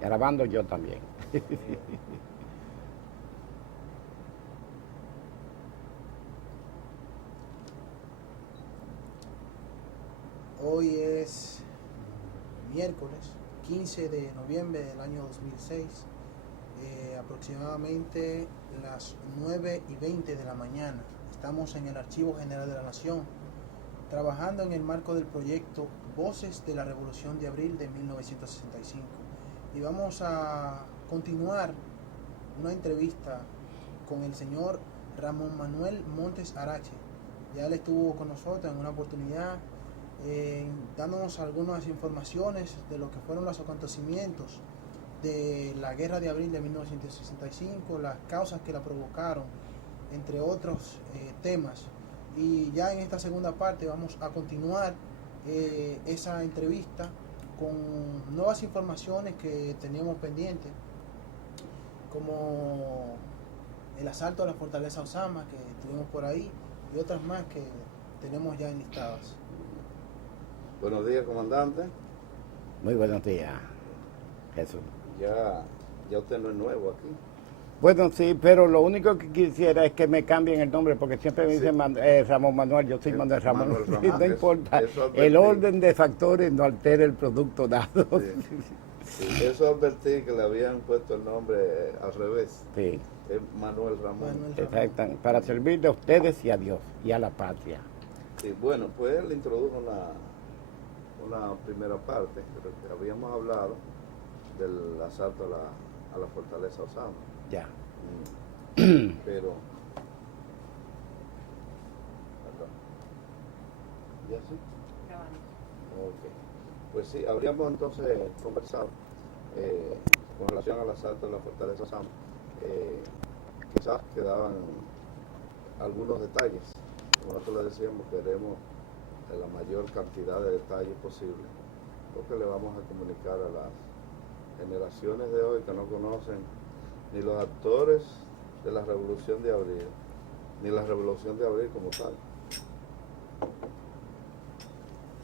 grabando yo también. Hoy es miércoles 15 de noviembre del año 2006, aproximadamente las 9:20 de la mañana. Estamos en el Archivo General de la Nación, trabajando en el marco del proyecto Voces de la Revolución de Abril de 1965. Y vamos a continuar una entrevista con el señor Ramón Manuel Montes Arache. Ya él estuvo con nosotros en una oportunidad dándonos algunas informaciones de lo que fueron los acontecimientos de la Guerra de Abril de 1965, las causas que la provocaron, entre otros temas. Y ya en esta segunda parte vamos a continuar esa entrevista con nuevas informaciones que teníamos pendientes, como el asalto a la fortaleza Osama que tuvimos por ahí y otras más que tenemos ya enlistadas. Buenos días, comandante. Muy buenos días, Jesús. Ya usted no es nuevo aquí. Bueno, sí, pero lo único que quisiera es que me cambien el nombre, porque siempre me dicen Ramón Manuel, yo soy Manuel Ramón. Manuel Ramón. No importa, eso el orden de factores no altera el producto dado. Sí, eso advertí que le habían puesto el nombre al revés. Sí. Es Manuel Ramón. Exacto, para servirle a ustedes y a Dios y a la patria. Sí, bueno, pues él introdujo una primera parte, pero que habíamos hablado del asalto a la fortaleza Osama. Ya. Pero ¿ya sí? Ok. Pues sí, habríamos entonces conversado con relación al asalto a la fortaleza Osama. Quizás quedaban algunos detalles. Como nosotros le decíamos, queremos la mayor cantidad de detalles posible, porque le vamos a comunicar a las generaciones de hoy que no conocen ni los actores de la Revolución de Abril, ni la Revolución de Abril como tal.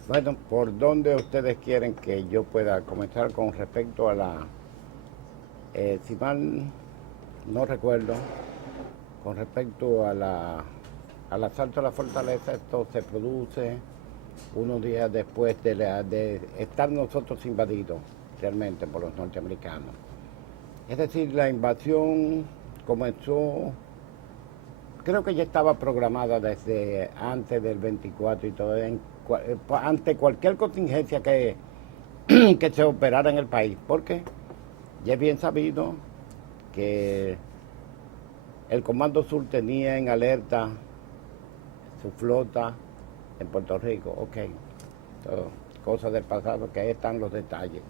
Bueno, ¿por dónde ustedes quieren que yo pueda comenzar con respecto a la, si mal no recuerdo, con respecto a al asalto a la fortaleza? Esto se produce unos días después de estar nosotros invadidos realmente por los norteamericanos. Es decir, la invasión comenzó, creo que ya estaba programada desde antes del 24 y todo, ante cualquier contingencia que se operara en el país, porque ya es bien sabido que el Comando Sur tenía en alerta su flota en Puerto Rico, ok, todo, cosas del pasado, que ahí están los detalles.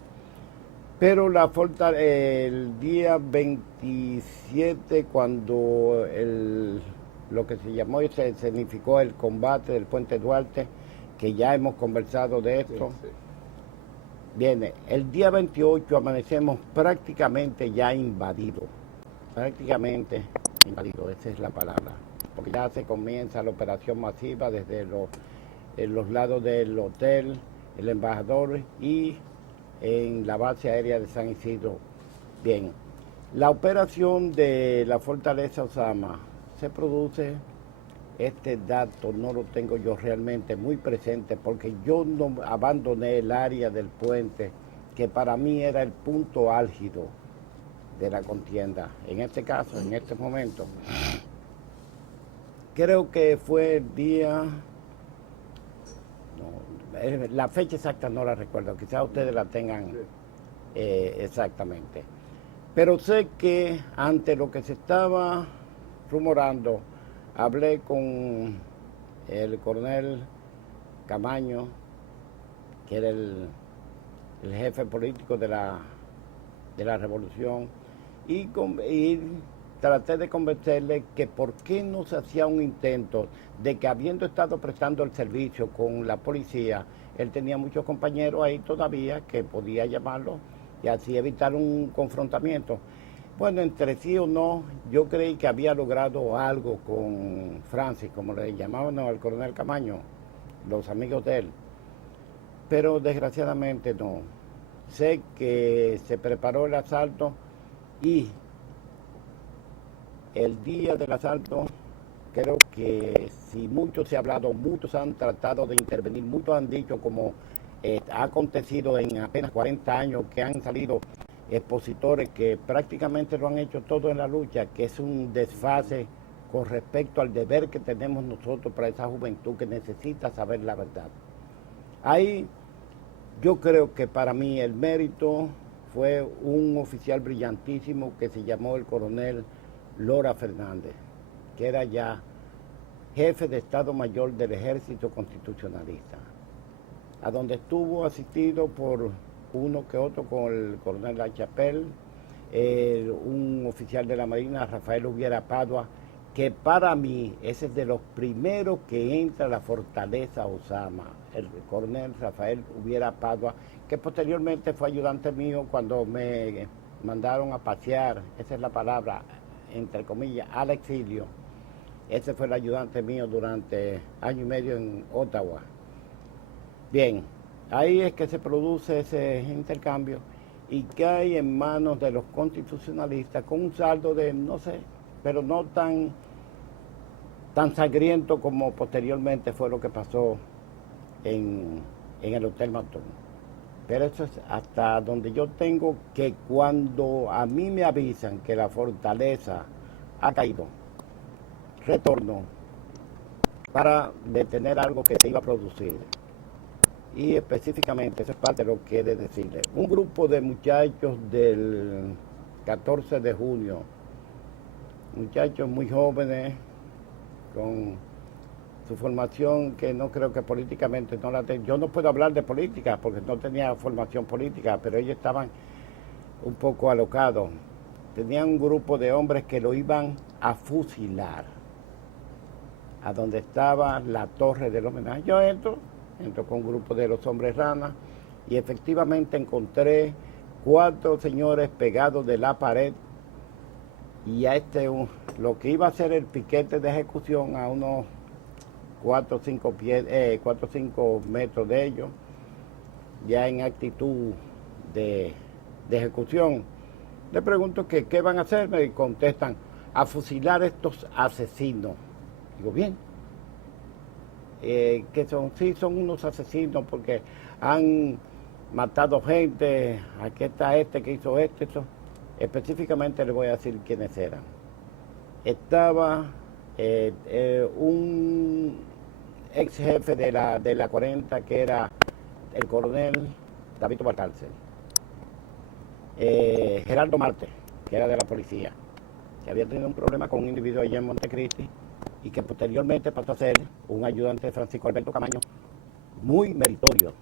Pero el día 27, cuando lo que se llamó y se escenificó el combate del Puente Duarte, que ya hemos conversado de esto, Sí. Viene, el día 28 amanecemos prácticamente ya invadidos, esa es la palabra, porque ya se comienza la operación masiva desde los lados del hotel, el embajador y en la base aérea de San Isidro. Bien, la operación de la fortaleza Osama se produce, este dato no lo tengo yo realmente muy presente porque yo no abandoné el área del puente, que para mí era el punto álgido de la contienda. En este caso, en este momento, creo que fue el día, la fecha exacta no la recuerdo, quizás ustedes la tengan exactamente. Pero sé que ante lo que se estaba rumorando, hablé con el coronel Camaño, que era el jefe político de la revolución, y traté de convencerle que por qué no se hacía un intento de que, habiendo estado prestando el servicio con la policía, él tenía muchos compañeros ahí todavía que podía llamarlo y así evitar un confrontamiento. Bueno, entre sí o no, yo creí que había logrado algo con Francis, como le llamaban al coronel Camaño, los amigos de él. Pero desgraciadamente no. sé que se preparó el asalto y el día del asalto creo que si mucho se ha hablado, muchos han tratado de intervenir, muchos han dicho como ha acontecido en apenas 40 años que han salido expositores que prácticamente lo han hecho todo en la lucha, que es un desfase con respecto al deber que tenemos nosotros para esa juventud que necesita saber la verdad. Ahí yo creo que para mí el mérito fue un oficial brillantísimo que se llamó el coronel Lora Fernández, que era ya jefe de Estado Mayor del Ejército Constitucionalista, a donde estuvo asistido por uno que otro con el coronel La Chapelle, un oficial de la Marina, Rafael Hubiera Padua, que para mí ese es de los primeros que entra a la fortaleza Osama, el coronel Rafael Hubiera Padua, que posteriormente fue ayudante mío cuando me mandaron a pasear, esa es la palabra, entre comillas, al exilio. Ese fue el ayudante mío durante año y medio en Ottawa. Bien, ahí es que se produce ese intercambio y cae en manos de los constitucionalistas con un saldo de, no sé, pero no tan sangriento como posteriormente fue lo que pasó en el Hotel Matón. Pero eso es hasta donde yo tengo que cuando a mí me avisan que la fortaleza ha caído, retorno para detener algo que se iba a producir. Y específicamente, eso es parte de lo que he de decirle. Un grupo de muchachos del 14 de junio, muchachos muy jóvenes, con su formación que no creo que políticamente no la tengo. Yo no puedo hablar de política porque no tenía formación política, pero ellos estaban un poco alocados. Tenían un grupo de hombres que lo iban a fusilar a donde estaba la torre del homenaje. Yo entro con un grupo de los hombres ranas y efectivamente encontré 4 señores pegados de la pared y a lo que iba a ser el piquete de ejecución a unos 4 o 5 metros de ellos, ya en actitud de ejecución. Le pregunto que qué van a hacer, me contestan, a fusilar a estos asesinos. Digo, bien, que sí son unos asesinos porque han matado gente, aquí está este que hizo esto. Específicamente les voy a decir quiénes eran. Estaba un ex jefe de la 40 que era el coronel David Balcárcel, Gerardo Marte, que era de la policía, que había tenido un problema con un individuo allá en Montecristi y que posteriormente pasó a ser un ayudante de Francisco Alberto Camaño, muy meritorio.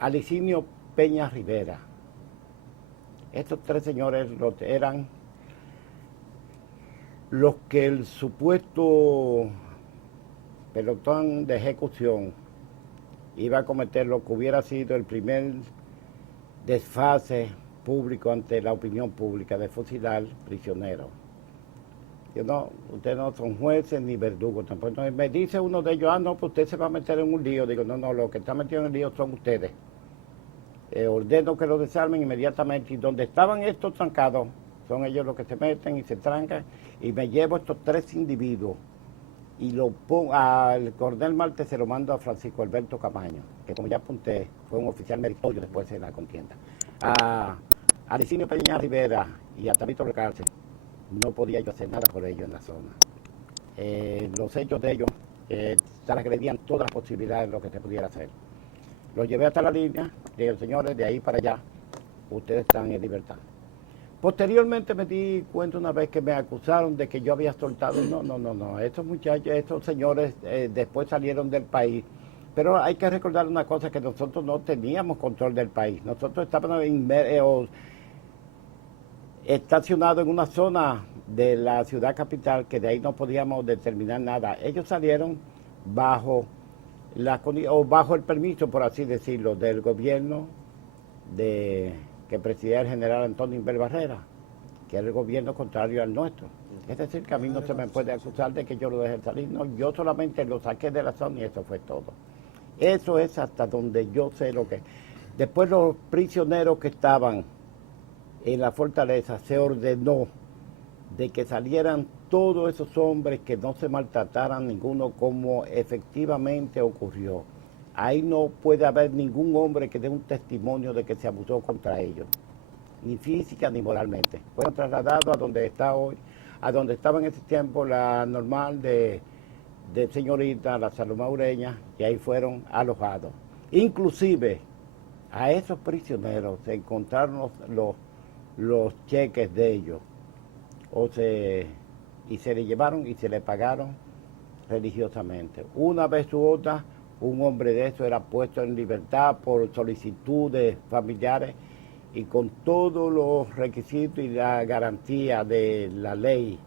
Alicinio Peña Rivera. Estos 3 señores eran los que el supuesto pelotón de ejecución iba a cometer lo que hubiera sido el primer desfase público ante la opinión pública de fusilar prisioneros. Ustedes no son jueces ni verdugos tampoco. Me dice uno de ellos, no, pues usted se va a meter en un lío. Digo, no, los que están metidos en el lío son ustedes. Ordeno que lo desarmen inmediatamente. Y donde estaban estos trancados, son ellos los que se meten y se trancan. Y me llevo estos 3 individuos y lo pongo al coronel Marte, se lo mando a Francisco Alberto Camaño, que como ya apunté, fue un oficial meritorio después de la contienda. A Alicinio Peña Rivera y a Tabito Recárcel, no podía yo hacer nada por ellos en la zona. Los hechos de ellos transgredían todas las posibilidades de lo que se pudiera hacer. Los llevé hasta la línea, dije, señores, de ahí para allá, ustedes están en libertad. Posteriormente me di cuenta una vez que me acusaron de que yo había soltado. No. Estos muchachos, estos señores después salieron del país. Pero hay que recordar una cosa, que nosotros no teníamos control del país. Nosotros estábamos estacionados en una zona de la ciudad capital que de ahí no podíamos determinar nada. Ellos salieron bajo el permiso, por así decirlo, del gobierno que presidía el general Antonio Inver Barrera, que era el gobierno contrario al nuestro. Es decir, que a mí no se me puede acusar de que yo lo dejé salir. No, yo solamente lo saqué de la zona y eso fue todo. Eso es hasta donde yo sé lo que... Después los prisioneros que estaban en la fortaleza se ordenó de que salieran todos esos hombres, que no se maltrataran ninguno, como efectivamente ocurrió. Ahí no puede haber ningún hombre que dé un testimonio de que se abusó contra ellos, ni física ni moralmente. Fueron trasladados a donde está hoy, a donde estaba en ese tiempo la normal de señorita, la Salomé Ureña, y ahí fueron alojados. Inclusive a esos prisioneros se encontraron los cheques de ellos, y se le llevaron y se le pagaron religiosamente. Una vez u otra, un hombre de eso era puesto en libertad por solicitudes familiares, y con todos los requisitos y la garantía de la ley,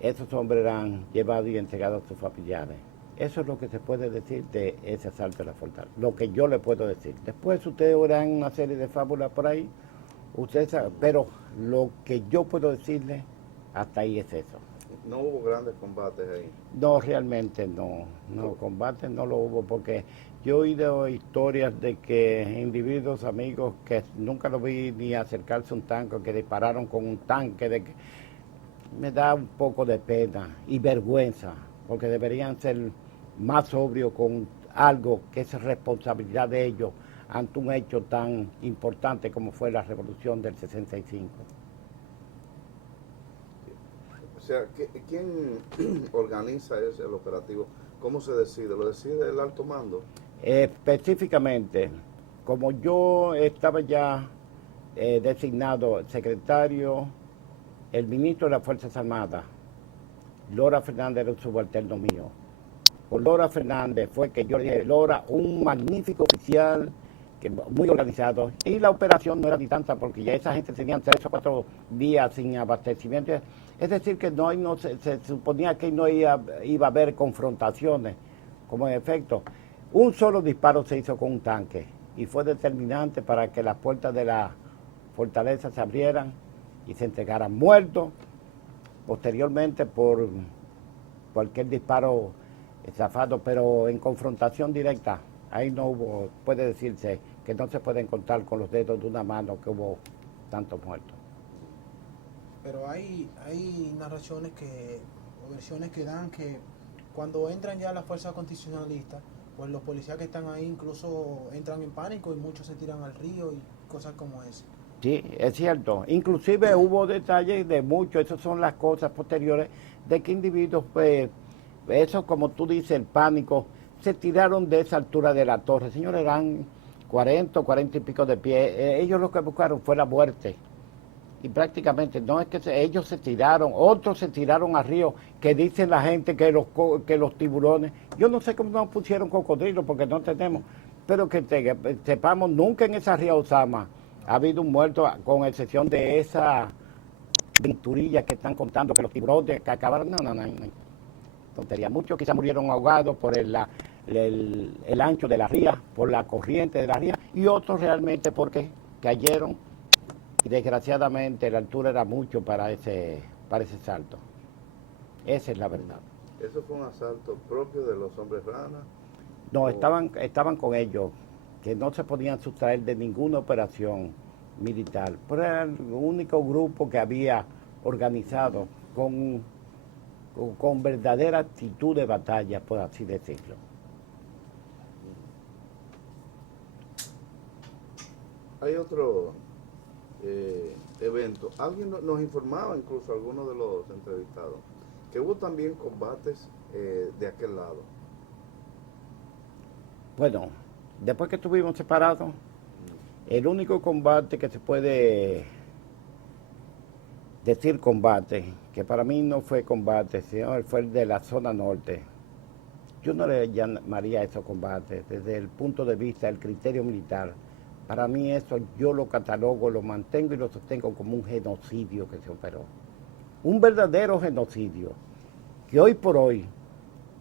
esos hombres eran llevados y entregados a sus familiares. Eso es lo que se puede decir de ese asalto de la fortaleza, lo que yo le puedo decir. Después ustedes oirán una serie de fábulas por ahí, ustedes saben, pero lo que yo puedo decirle, hasta ahí es eso. ¿No hubo grandes combates ahí? No, realmente no, combates no lo hubo, porque yo he oído historias de que individuos, amigos, que nunca lo vi ni acercarse a un tanque, que dispararon con un tanque, me da un poco de pena y vergüenza, porque deberían ser más sobrios con algo que es responsabilidad de ellos ante un hecho tan importante como fue la Revolución del 65. O sea, ¿quién organiza el operativo? ¿Cómo se decide? ¿Lo decide el alto mando? Específicamente, como yo estaba ya designado secretario, el ministro de las Fuerzas Armadas, Lora Fernández, era un subalterno mío. Por Lora Fernández fue que yo le dije, Lora, un magnífico oficial, muy organizado, y la operación no era ni tanta, porque ya esa gente tenían 3 o 4 días sin abastecimiento. Es decir, que se suponía que no iba a haber confrontaciones, como en efecto. Un solo disparo se hizo con un tanque, y fue determinante para que las puertas de la fortaleza se abrieran y se entregaran muertos. Posteriormente, por cualquier disparo zafado, pero en confrontación directa, ahí no hubo, puede decirse que no se pueden contar con los dedos de una mano que hubo tantos muertos. Pero hay narraciones o versiones que dan que cuando entran ya las fuerzas constitucionalistas, pues los policías que están ahí incluso entran en pánico y muchos se tiran al río y cosas como esa. Sí, es cierto. Inclusive hubo detalles de muchos, esas son las cosas posteriores, de que individuos, pues, eso como tú dices, el pánico, se tiraron de esa altura de la torre. Señores, eran 40 y pico de pie. Ellos lo que buscaron fue la muerte. Y prácticamente, no es que ellos se tiraron, otros se tiraron al río, que dicen la gente que los tiburones, yo no sé cómo nos pusieron cocodrilos, porque no tenemos, pero que sepamos, nunca en esa ría Osama ha habido un muerto, con excepción de esa pinturilla que están contando, que los tiburones que acabaron, no. Tontería. Muchos quizás murieron ahogados por el ancho de la ría, por la corriente de la ría, y otros realmente porque cayeron, y desgraciadamente la altura era mucho para ese salto. Esa es la verdad. ¿Eso fue un asalto propio de los hombres rana? No, estaban con ellos, que no se podían sustraer de ninguna operación militar, pero era el único grupo que había organizado con verdadera actitud de batalla, por así decirlo. Hay otro evento. Alguien nos informaba, incluso algunos de los entrevistados, que hubo también combates de aquel lado. Bueno, después que estuvimos separados, el único combate que se puede decir combate, que para mí no fue combate, sino fue el de la zona norte. Yo no le llamaría eso combate, desde el punto de vista del criterio militar. Para mí eso yo lo catalogo, lo mantengo y lo sostengo como un genocidio que se operó. Un verdadero genocidio, que hoy por hoy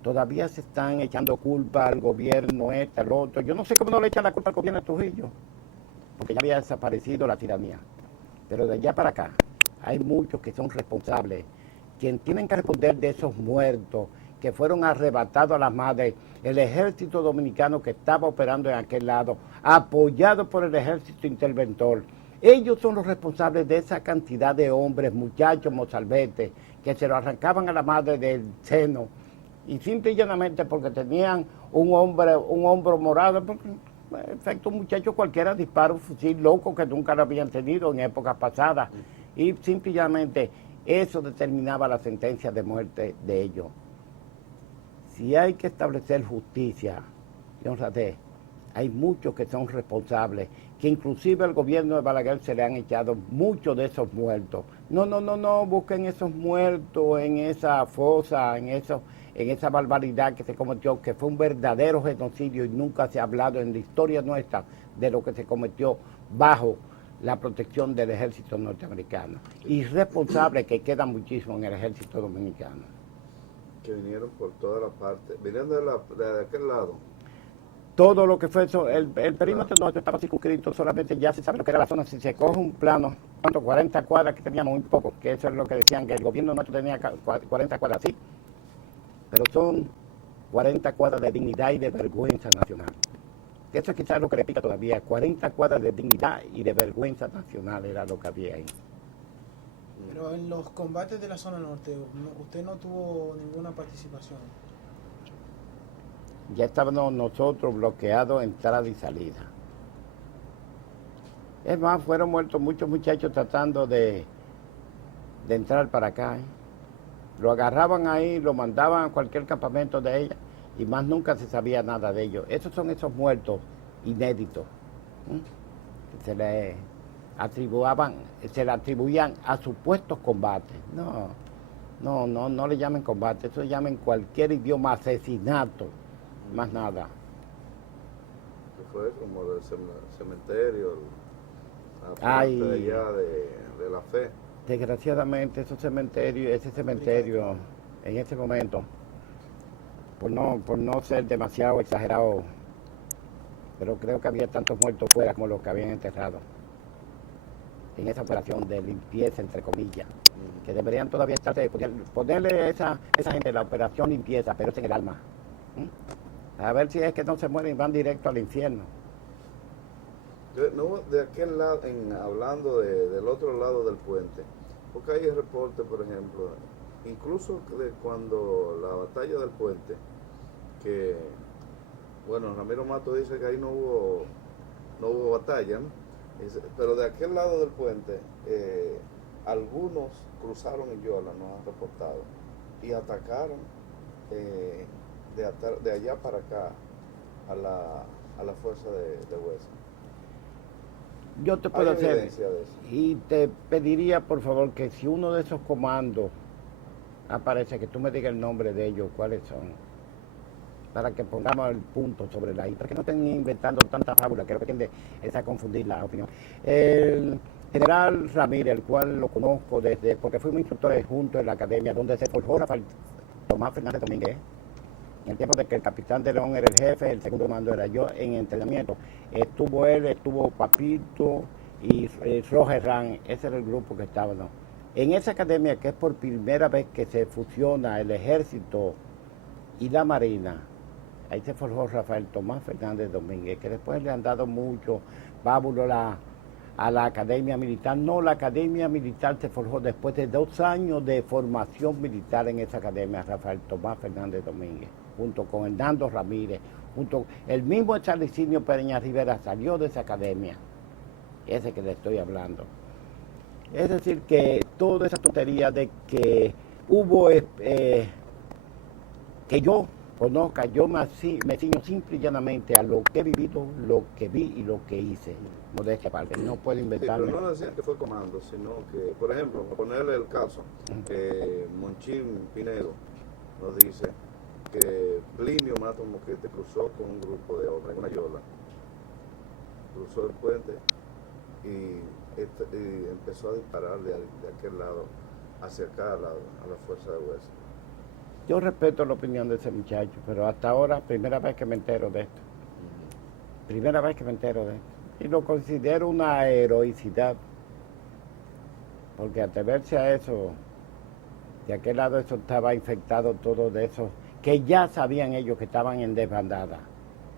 todavía se están echando culpa al gobierno, al otro. Yo no sé cómo no le echan la culpa al gobierno de Trujillo, porque ya había desaparecido la tiranía. Pero de allá para acá hay muchos que son responsables, quienes tienen que responder de esos muertos, que fueron arrebatados a las madres, el ejército dominicano que estaba operando en aquel lado, apoyado por el ejército interventor. Ellos son los responsables de esa cantidad de hombres, muchachos, mozalbetes, que se lo arrancaban a la madre del seno, y simple y llanamente porque tenían un hombro morado, porque, en efecto, un muchacho cualquiera dispara un fusil loco que nunca lo habían tenido en épocas pasadas, y simple y llanamente eso determinaba la sentencia de muerte de ellos. Si hay que establecer justicia y honradez, hay muchos que son responsables, que inclusive al gobierno de Balaguer se le han echado muchos de esos muertos. No, busquen esos muertos en esa fosa, en esa barbaridad que se cometió, que fue un verdadero genocidio y nunca se ha hablado en la historia nuestra de lo que se cometió bajo la protección del ejército norteamericano. Y responsables que quedan muchísimo en el ejército dominicano. Que vinieron por toda la parte, vinieron de aquel lado. Todo lo que fue eso, el perímetro no estaba circunscrito, solamente ya se sabe lo que era la zona. Si se coge un plano, ¿cuánto? 40 cuadras que teníamos, muy poco, que eso es lo que decían, que el gobierno nuestro tenía 40 cuadras, sí, pero son 40 cuadras de dignidad y de vergüenza nacional. Eso es quizás lo que repita todavía, 40 cuadras de dignidad y de vergüenza nacional era lo que había ahí. Pero en los combates de la zona norte, usted no tuvo ninguna participación. Ya estábamos nosotros bloqueados entrada y salida. Es más, fueron muertos muchos muchachos tratando de entrar para acá. Lo agarraban ahí, lo mandaban a cualquier campamento de ella y más nunca se sabía nada de ellos. Esos son esos muertos inéditos, que se le atribuían a supuestos combates. No le llamen combate, eso llamen cualquier idioma asesinato, más nada. Que fue como del cementerio, la parte de allá de la fe. Desgraciadamente ese cementerio en ese momento, por no ser demasiado exagerado, pero creo que había tantos muertos fuera como los que habían enterrado en esa operación de limpieza, entre comillas, que deberían todavía estar, ponerle a esa gente la operación limpieza, pero es en el alma. A ver si es que no se mueren y van directo al infierno. No, de aquel lado, hablando del otro lado del puente, porque hay reporte, por ejemplo, incluso de cuando la batalla del puente, que, bueno, Ramiro Mato dice que ahí no hubo batalla, ¿no? Pero de aquel lado del puente, algunos cruzaron en Yola, nos han reportado, y atacaron de allá para acá a la fuerza de Huesa. Yo te puedo hacer, y te pediría por favor que si uno de esos comandos aparece, que tú me digas el nombre de ellos, cuáles son, para que pongamos el punto sobre la I, para que no estén inventando tanta fábula, que lo que tiende es a confundir la opinión. El general Ramírez, el cual lo conozco porque fuimos instructores juntos en la academia, donde se forjó Rafael Tomás Fernández Domínguez, en el tiempo de que el capitán de León era el jefe, el segundo mando era yo en entrenamiento. Estuvo él, estuvo Papito y Roger Ran, ese era el grupo que estaba, ¿no? En esa academia, que es por primera vez que se fusiona el ejército y la marina, ahí se forjó Rafael Tomás Fernández Domínguez, que después le han dado mucho vábulo a la academia militar. No, la academia militar se forjó después de 2 años de formación militar en esa academia, Rafael Tomás Fernández Domínguez, junto con Hernando Ramírez, el mismo Charlicinio Pereña Rivera salió de esa academia, ese que le estoy hablando. Es decir, que toda esa tontería de que hubo, que yo conozca, yo me ciño simple y llanamente a lo que he vivido, lo que vi y lo que hice. Modestia aparte, no puedo inventarme. Sí, pero no decían que fue comando, sino que, por ejemplo, para ponerle el caso, Monchín Pinedo nos dice que Plinio Mato Moquete cruzó con un grupo de hombres en una yola, cruzó el puente y empezó a disparar de aquel lado hacia acá a la fuerza de Huesa. Yo respeto la opinión de ese muchacho, pero hasta ahora, primera vez que me entero de esto. Primera vez que me entero de esto. Y lo considero una heroicidad, porque atreverse a eso, de aquel lado eso estaba infectado todo de esos que ya sabían ellos que estaban en desbandada.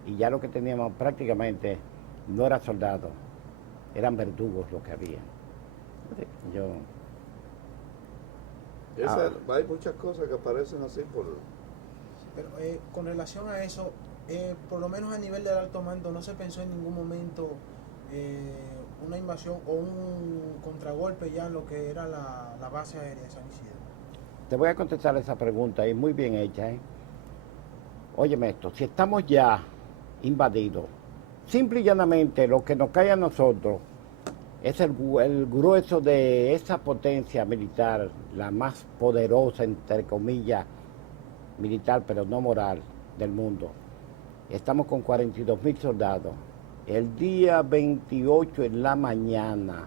Y ya lo que teníamos prácticamente no era soldados, eran verdugos lo que había. Yo... Hay muchas cosas que aparecen así por... Pero con relación a eso, por lo menos a nivel del alto mando, no se pensó en ningún momento una invasión o un contragolpe ya en lo que era la base aérea de San Isidro. Te voy a contestar esa pregunta, y muy bien hecha. Óyeme esto, si estamos ya invadidos, simple y llanamente lo que nos cae a nosotros es el grueso de esa potencia militar, la más poderosa, entre comillas, militar, pero no moral, del mundo. Estamos con 42,000 soldados. El día 28 en la mañana,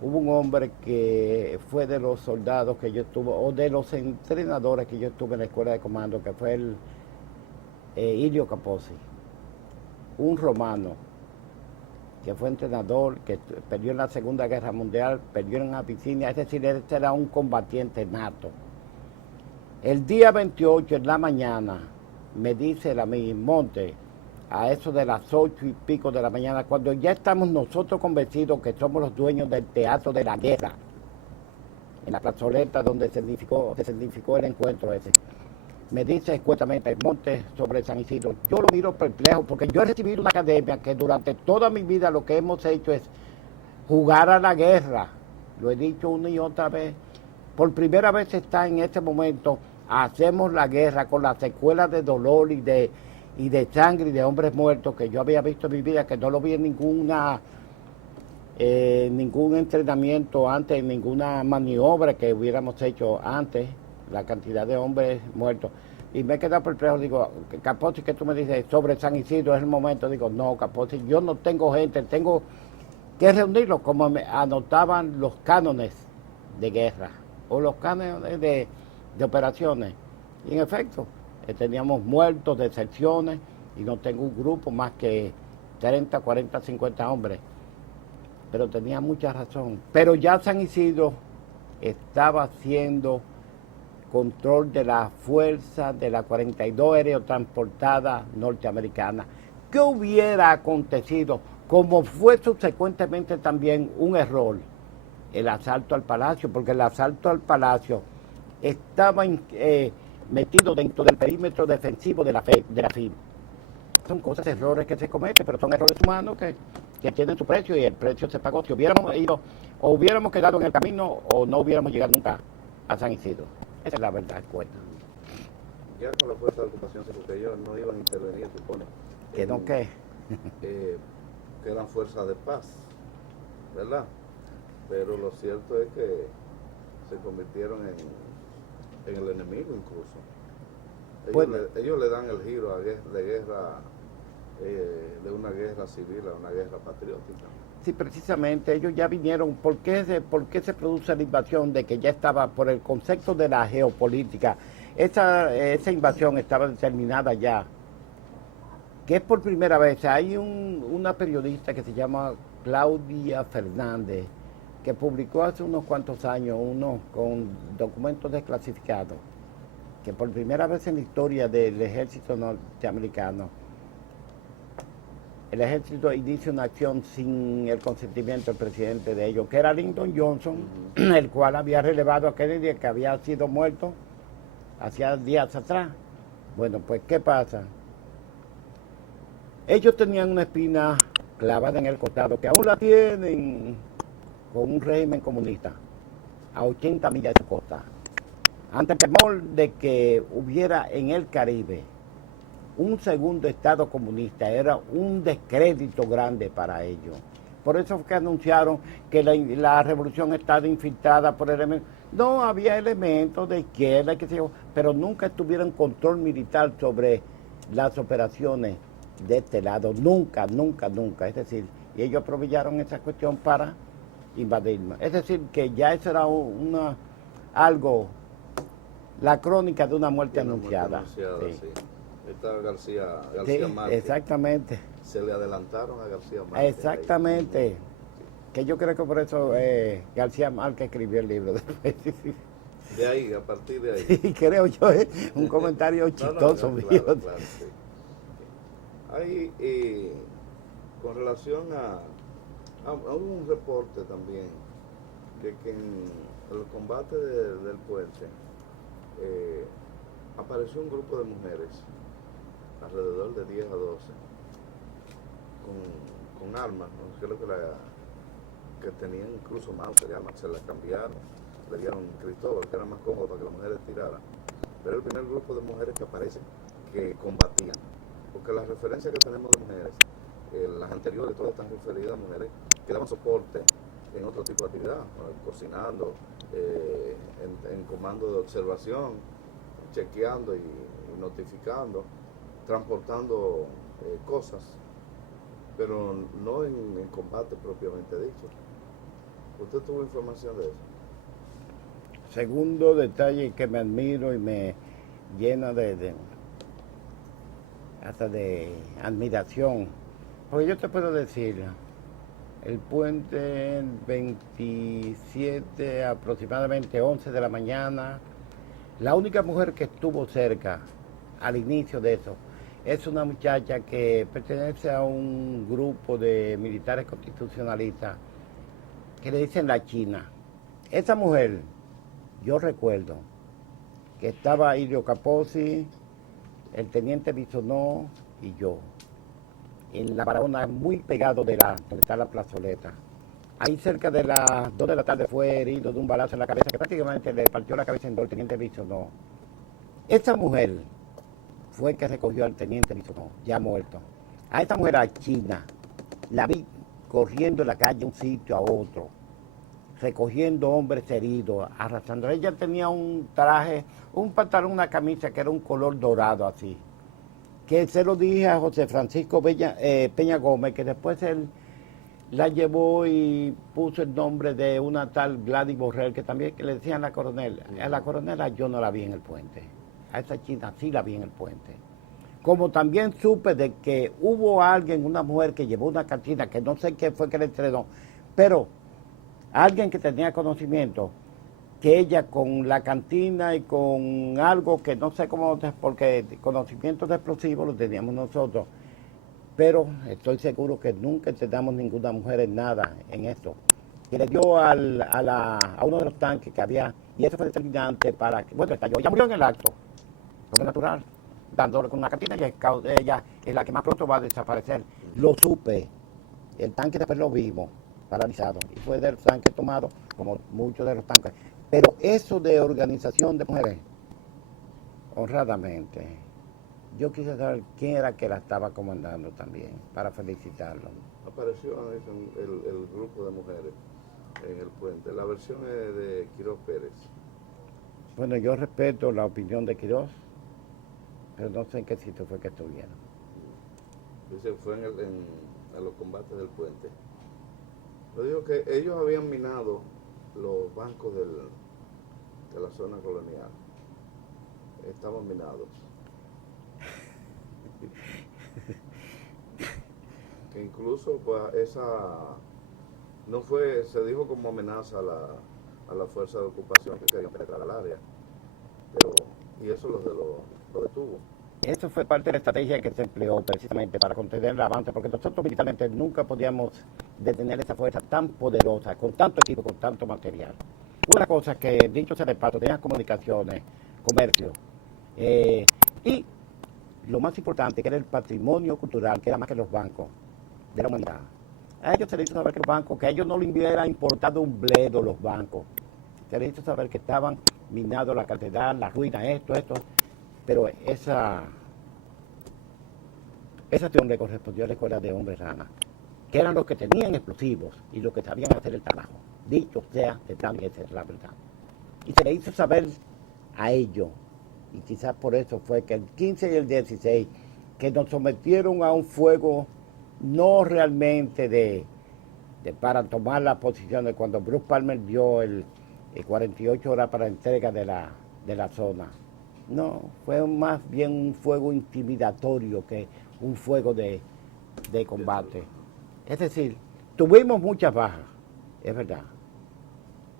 hubo un hombre que fue de los soldados que yo estuve, o de los entrenadores que yo estuve en la escuela de comando, que fue el Ilio Capozzi, un romano, que fue entrenador, que perdió en la Segunda Guerra Mundial, perdió en Abisinia, es decir, él era un combatiente nato. El día 28 en la mañana, me dice él a mí, Monte, a eso de las 8 y pico de la mañana, cuando ya estamos nosotros convencidos que somos los dueños del teatro de la guerra, en la plazoleta donde se significó el encuentro ese. Me dice escuetamente, Monte, sobre San Isidro. Yo lo miro perplejo, porque yo he recibido una academia que durante toda mi vida lo que hemos hecho es jugar a la guerra. Lo he dicho una y otra vez. Por primera vez está en este momento, hacemos la guerra con las secuelas de dolor y de sangre y de hombres muertos que yo había visto en mi vida, que no lo vi en ningún entrenamiento antes, en ninguna maniobra que hubiéramos hecho antes, la cantidad de hombres muertos. Y me he quedado perplejo, digo, Capozzi, ¿qué tú me dices sobre San Isidro? Es el momento. Digo, no, Capozzi, yo no tengo gente, tengo que reunirlos como me anotaban los cánones de guerra o los cánones de operaciones. Y en efecto, teníamos muertos, deserciones, y no tengo un grupo más que 30, 40, 50 hombres. Pero tenía mucha razón. Pero ya San Isidro estaba haciendo control de la fuerza de la 42 aerotransportada norteamericana. ¿Qué hubiera acontecido? Como fue subsecuentemente también un error, el asalto al Palacio, porque el asalto al Palacio estaba metido dentro del perímetro defensivo de la FIB. Son cosas, errores que se cometen, pero son errores humanos que tienen su precio, y el precio se pagó. Si hubiéramos ido, o hubiéramos quedado en el camino, o no hubiéramos llegado nunca a San Isidro. Esa es la verdad, cuenta. Ya con la fuerza de ocupación, porque ellos no iban a intervenir, supone. ¿Que no qué? Que eran fuerzas de paz, ¿verdad? Pero lo cierto es que se convirtieron en el enemigo incluso. Ellos le dan el giro de guerra, de una guerra civil a una guerra patriótica. Sí, precisamente, ellos ya vinieron. ¿Por qué se produce la invasión? De que ya estaba, por el concepto de la geopolítica, esa invasión estaba determinada ya. Que es por primera vez, hay una periodista que se llama Claudia Fernández, que publicó hace unos cuantos años uno con documentos desclasificados, que por primera vez en la historia del ejército norteamericano, el ejército inicia una acción sin el consentimiento del presidente de ellos, que era Lyndon Johnson, el cual había relevado a Kennedy, que había sido muerto hacía días atrás. Bueno, pues, ¿qué pasa? Ellos tenían una espina clavada en el costado, que aún la tienen con un régimen comunista, a 80 millas de costa, ante el temor de que hubiera en el Caribe un segundo estado comunista. Era un descrédito grande para ellos. Por eso fue que anunciaron que la revolución estaba infiltrada por elementos. No, había elementos de izquierda, pero nunca tuvieron control militar sobre las operaciones de este lado. Nunca, nunca, nunca. Es decir, y ellos aprovecharon esa cuestión para invadir. Es decir, que ya eso era algo, la crónica de una muerte anunciada. Sí. Está García Sí, Márquez. exactamente. Se le adelantaron a García Márquez. Exactamente. Ahí. Que yo creo que por eso García Márquez escribió el libro. De ahí, a partir de ahí. Sí, creo yo, es un comentario chistoso no, mío. claro, claro, sí. Hay, con relación a un reporte también de que en el combate del puente apareció un grupo de mujeres, alrededor de 10 a 12, con armas, ¿no? Creo que tenían incluso mouse, se las cambiaron, le dieron Cristóbal, que era más cómodo para que las mujeres tiraran. Pero el primer grupo de mujeres que aparece que combatían, porque las referencias que tenemos de mujeres, las anteriores todas están referidas a mujeres que daban soporte en otro tipo de actividad, cocinando, en comando de observación, chequeando y notificando, transportando cosas, pero no en combate propiamente dicho. ¿Usted tuvo información de eso? Segundo detalle que me admiro y me llena hasta de admiración, porque yo te puedo decir, el puente 27 aproximadamente 11 de la mañana, la única mujer que estuvo cerca al inicio de eso es una muchacha que pertenece a un grupo de militares constitucionalistas que le dicen la China. Esa mujer, yo recuerdo que estaba Ilio Capozzi, el teniente Bisonó y yo, en la Barahona, muy pegado de donde está la plazoleta. Ahí cerca de las 2 de la tarde fue herido de un balazo en la cabeza que prácticamente le partió la cabeza en dos, el teniente Bisonó. Esa mujer fue el que recogió al teniente Bisonó, ya muerto. A esa mujer, a China, la vi corriendo en la calle de un sitio a otro, recogiendo hombres heridos, arrastrando. Ella tenía un traje, un pantalón, una camisa que era un color dorado así, que se lo dije a José Francisco Peña Gómez, que después él la llevó y puso el nombre de una tal Gladys Borrell, que también que le decían la coronel. A la coronela yo no la vi en el puente, a esa China sí la vi en el puente. Como también supe de que hubo alguien, una mujer que llevó una cantina, que no sé qué fue que le entrenó, pero alguien que tenía conocimiento, que ella con la cantina y con algo que no sé cómo, porque conocimientos de explosivos los teníamos nosotros, pero estoy seguro que nunca entrenamos ninguna mujer en nada en esto. Que le dio a uno de los tanques que había, y eso fue determinante para que, bueno, estalló, ella murió en el acto, como natural, dándole con una cantina, y ella es la que más pronto va a desaparecer. Lo supe, el tanque después lo vimos paralizado, y fue de los tanques tomados, como muchos de los tanques. Pero eso de organización de mujeres, honradamente, yo quise saber quién era que la estaba comandando también, para felicitarlo. Apareció el grupo de mujeres en el puente. La versión es de Quiroz Pérez. Bueno, yo respeto la opinión de Quiroz, pero no sé en qué sitio fue que estuvieron. Dice, fue en los combates del puente. Yo digo que ellos habían minado los bancos de la zona colonial. Estaban minados. Que incluso pues esa no fue, se dijo como amenaza a la fuerza de ocupación que querían penetrar al área, pero y eso lo detuvo. Eso fue parte de la estrategia que se empleó precisamente para contener el avance, porque nosotros militarmente nunca podíamos detener esa fuerza tan poderosa, con tanto equipo, con tanto material. Una cosa que, dicho sea de paso, tenían comunicaciones, comercio, y lo más importante, que era el patrimonio cultural, que era más que los bancos de la humanidad. A ellos se les hizo saber que los bancos, que a ellos no les hubiera importado un bledo los bancos. Se les hizo saber que estaban minados la catedral, la ruina, esto, pero esa acción le correspondió a la escuela de hombres rana, que eran los que tenían explosivos y los que sabían hacer el trabajo. Dicho sea de tal y esa es la verdad. Y se le hizo saber a ellos, y quizás por eso fue que el 15 y el 16, que nos sometieron a un fuego no realmente para tomar las posiciones, cuando Bruce Palmer dio el 48 horas para entrega de la zona. No, fue más bien un fuego intimidatorio que un fuego de combate. Es decir, tuvimos muchas bajas, es verdad,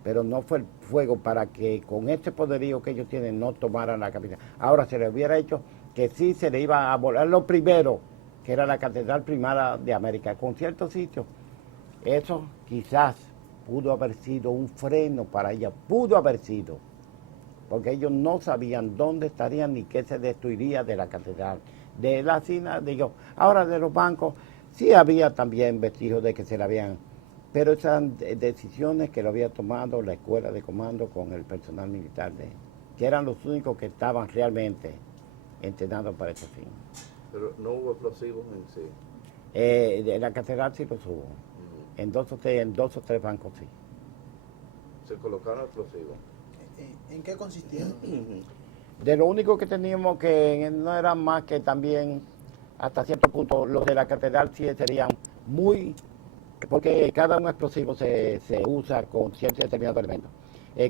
pero no fue el fuego para que con este poderío que ellos tienen no tomaran la capital. Ahora se le hubiera hecho que sí se le iba a volar lo primero, que era la Catedral Primada de América, con ciertos sitios. Eso quizás pudo haber sido un freno para ella, pudo haber sido, porque ellos no sabían dónde estarían ni qué se destruiría de la catedral. De la cina, digo, ahora de los bancos, sí había también vestigios de que se la habían, pero esas decisiones que lo había tomado la escuela de comando con el personal militar, que eran los únicos que estaban realmente entrenados para ese fin. Pero no hubo explosivos en sí. De la catedral sí los hubo, en dos o tres bancos sí. Se colocaron explosivos. ¿En qué consistieron? De lo único que teníamos que no era más que también, hasta cierto punto, los de la catedral sí serían muy, porque cada un explosivo se usa con cierto determinado elemento.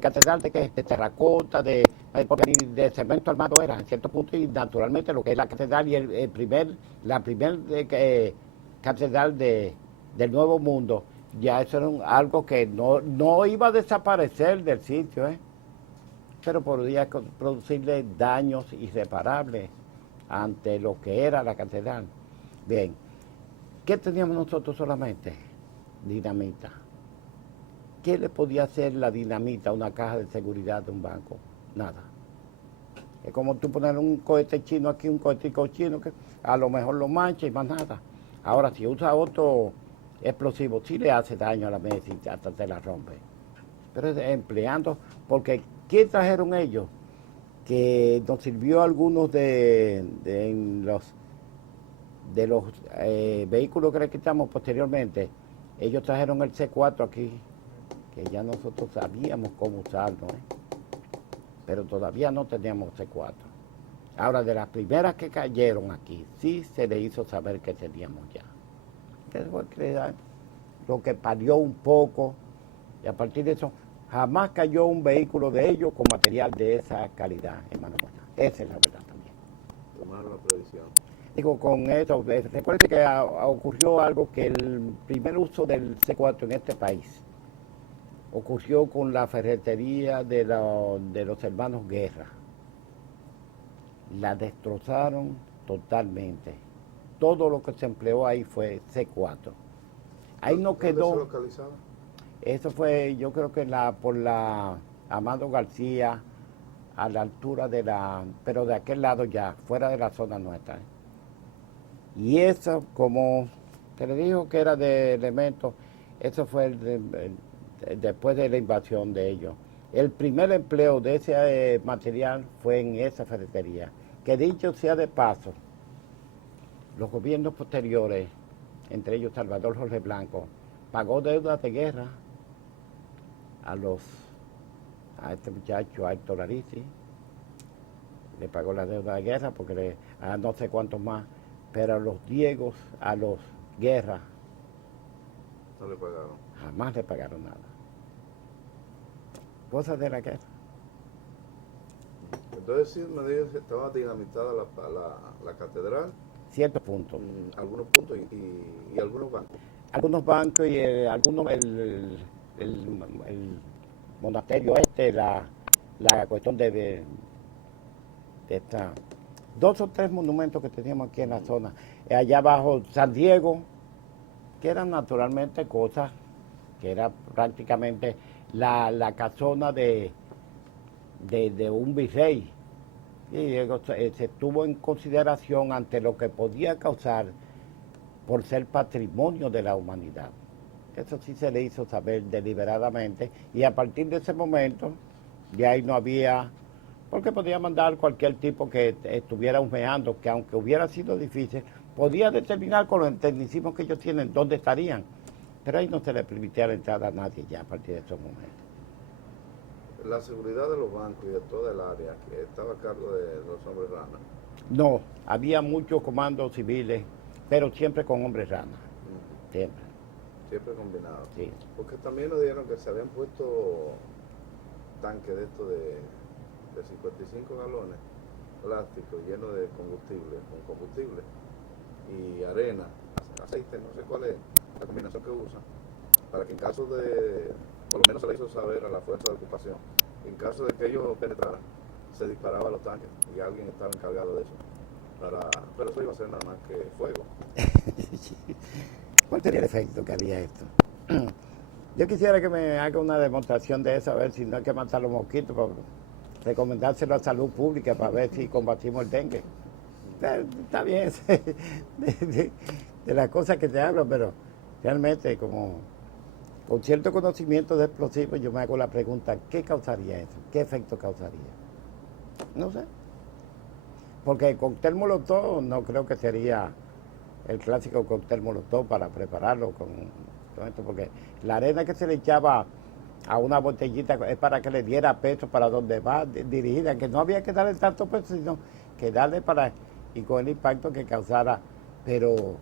Catedral de que de terracota, de cemento armado era, en cierto punto, y naturalmente lo que es la catedral y la primer catedral del Nuevo Mundo, ya eso era algo que no iba a desaparecer del sitio, pero podría producirle daños irreparables ante lo que era la catedral. Bien, ¿qué teníamos nosotros solamente? Dinamita. ¿Qué le podía hacer la dinamita a una caja de seguridad de un banco? Nada. Es como tú poner un cohete chino aquí, un cohetico chino, que a lo mejor lo mancha y más nada. Ahora, si usa otro explosivo, sí le hace daño a la mesa y hasta te la rompe. Pero empleando, porque ¿qué trajeron ellos? Que nos sirvió algunos de los vehículos que le quitamos posteriormente. Ellos trajeron el C4 aquí, que ya nosotros sabíamos cómo usarlo, pero todavía no teníamos C4. Ahora, de las primeras que cayeron aquí, sí se le hizo saber que teníamos ya. Eso fue lo que parió un poco, y a partir de eso, jamás cayó un vehículo de ellos con material de esa calidad, hermano. Esa es la verdad también. Tomaron la previsión. Digo, con eso, recuerde que ocurrió algo, que el primer uso del C4 en este país ocurrió con la ferretería de los hermanos Guerra. La destrozaron totalmente. Todo lo que se empleó ahí fue C4. Ahí no quedó. ¿Dónde se localizaba? Eso fue, yo creo que por la Amado García, a la altura pero de aquel lado ya, fuera de la zona nuestra. Y eso, como te le dijo que era de elementos, eso fue después de la invasión de ellos. El primer empleo de ese material fue en esa ferretería, que dicho sea de paso, los gobiernos posteriores, entre ellos Salvador Jorge Blanco, pagó deudas de guerra a este muchacho, a Héctor Aristi, le pagó la deuda de guerra porque a no sé cuántos más, pero a los Diegos, a los Guerra, No le pagaron. jamás le pagaron nada. Cosas de la guerra. Entonces sí me dijo que estaba dinamitada la catedral, Ciertos puntos. algunos puntos y algunos bancos. Algunos bancos y algunos, el monasterio la cuestión de esta, 2 o 3 monumentos que teníamos aquí en la zona. Allá abajo San Diego, que eran naturalmente cosas que era prácticamente la casona de un virrey. Y se tuvo en consideración ante lo que podía causar por ser patrimonio de la humanidad. Eso sí se le hizo saber deliberadamente, y a partir de ese momento ya ahí no había, porque podía mandar cualquier tipo que estuviera humeando, que aunque hubiera sido difícil, podía determinar con los tecnicismos que ellos tienen dónde estarían, pero ahí no se le permitía la entrada a nadie ya a partir de esos momentos. La seguridad de los bancos y de toda el área que estaba a cargo de los hombres rana. No, había muchos comandos civiles, pero siempre con hombres rana, siempre. Siempre combinados. Sí. Porque también nos dijeron que se habían puesto tanques de estos de 55 galones plástico lleno de combustible, con combustible y arena, aceite, no sé cuál es la combinación que usan, para que en caso de por lo menos se le hizo saber a la fuerza de ocupación. En caso de que ellos penetraran, se disparaba a los tanques y alguien estaba encargado de eso. Pero eso iba a ser nada más que fuego. ¿Cuál sería el efecto que haría esto? Yo quisiera que me haga una demostración de eso, a ver si no hay que matar los mosquitos, para recomendárselo a salud pública para ver si combatimos el dengue. Está bien, de las cosas que se hablan, pero realmente como con cierto conocimiento de explosivos yo me hago la pregunta, ¿qué causaría eso? ¿Qué efecto causaría? No sé. Porque el cóctel molotov no creo que sería el clásico cóctel molotov para prepararlo con esto, porque la arena que se le echaba a una botellita es para que le diera peso para donde va dirigida, que no había que darle tanto peso, sino que darle para, y con el impacto que causara, pero,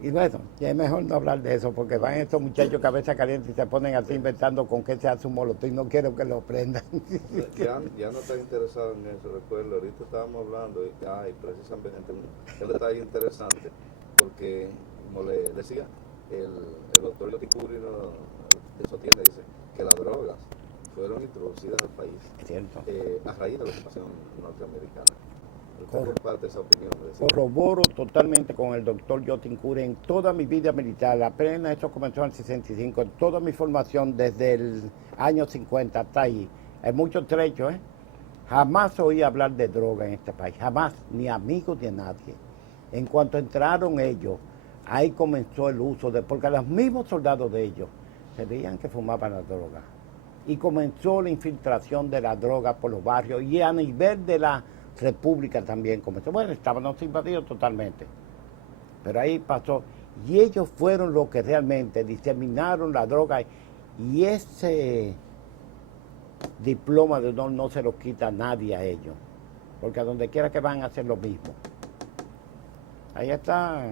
y bueno, ya es mejor no hablar de eso, porque van estos muchachos cabeza caliente y se ponen así inventando con qué se hace un molotov y no quiero que lo prendan. Ya no está interesado en eso, recuerdo, ahorita estábamos hablando, y precisamente un detalle interesante, porque, como le decía, el doctor Yoticuri sostiene, dice, que las drogas fueron introducidas al país Es cierto. A raíz de la ocupación norteamericana. ¿Usted comparte esa opinión? Corroboro totalmente con el doctor Yoticuri. En toda mi vida militar, apenas esto comenzó en el 65, en toda mi formación desde el año 50 hasta ahí, en muchos trechos, jamás oí hablar de droga en este país, jamás, ni amigos ni nadie. En cuanto entraron ellos, ahí comenzó el uso porque los mismos soldados de ellos se veían que fumaban la droga. Y comenzó la infiltración de la droga por los barrios y a nivel de la república también comenzó. Bueno, estábamos invadidos totalmente, pero ahí pasó. Y ellos fueron los que realmente diseminaron la droga y ese diploma de honor no se lo quita nadie a ellos, porque a donde quiera que van a hacer lo mismo. Ahí está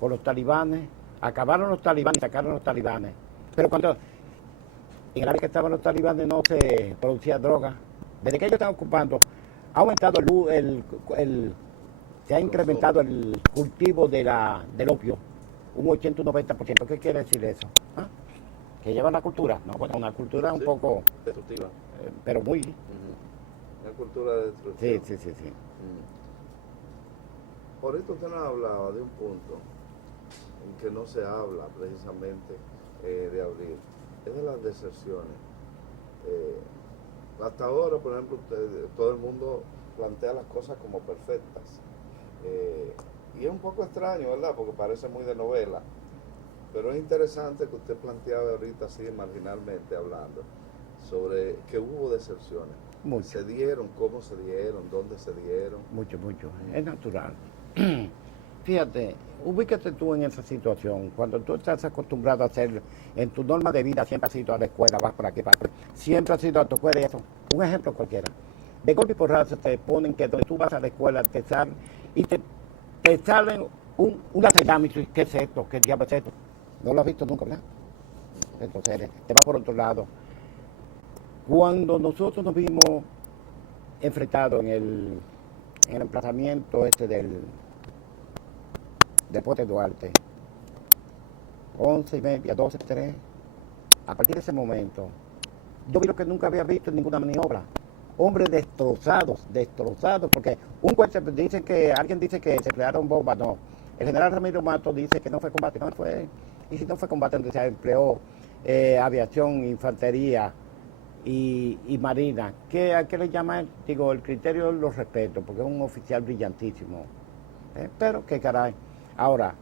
con los talibanes, acabaron los talibanes, sacaron los talibanes, pero cuando en el área que estaban los talibanes no se producía droga, desde que ellos están ocupando, ha aumentado se ha incrementado el cultivo del opio, un 80 un 90%. ¿Qué quiere decir eso? ¿Ah? ¿Que lleva la cultura? No, bueno, una cultura un poco destructiva, pero muy... Una cultura destructiva. Sí. Ahorita usted nos hablaba de un punto en que no se habla precisamente de Abril, es de las deserciones. Hasta ahora, por ejemplo, todo el mundo plantea las cosas como perfectas. Y es un poco extraño, ¿verdad? Porque parece muy de novela. Pero es interesante que usted planteaba ahorita así marginalmente hablando sobre que hubo deserciones. Mucho. ¿Se dieron? ¿Cómo se dieron? ¿Dónde se dieron? Mucho. Es natural. Fíjate, ubícate tú en esa situación. Cuando tú estás acostumbrado a hacer, en tu norma de vida, siempre has ido a la escuela, vas por aquí, siempre has ido a tu escuela y eso. Un ejemplo cualquiera. De golpe y porrazo te ponen que donde tú vas a la escuela te salen y te salen una cerámica. ¿Qué es esto? ¿Qué diablo es esto? No lo has visto nunca, ¿verdad? Entonces te vas por otro lado. Cuando nosotros nos vimos enfrentados en el emplazamiento del Puente Duarte, 11:30, 12:03, a partir de ese momento, yo vi lo que nunca había visto en ninguna maniobra. Hombres destrozados, porque alguien dice que se emplearon bombas, no. El general Ramiro Mato dice que no fue combate, y si no fue combate, donde se empleó aviación, infantería y marina. ¿A qué le llaman? Digo, el criterio lo respeto, porque es un oficial brillantísimo. Pero qué caray. Ahora,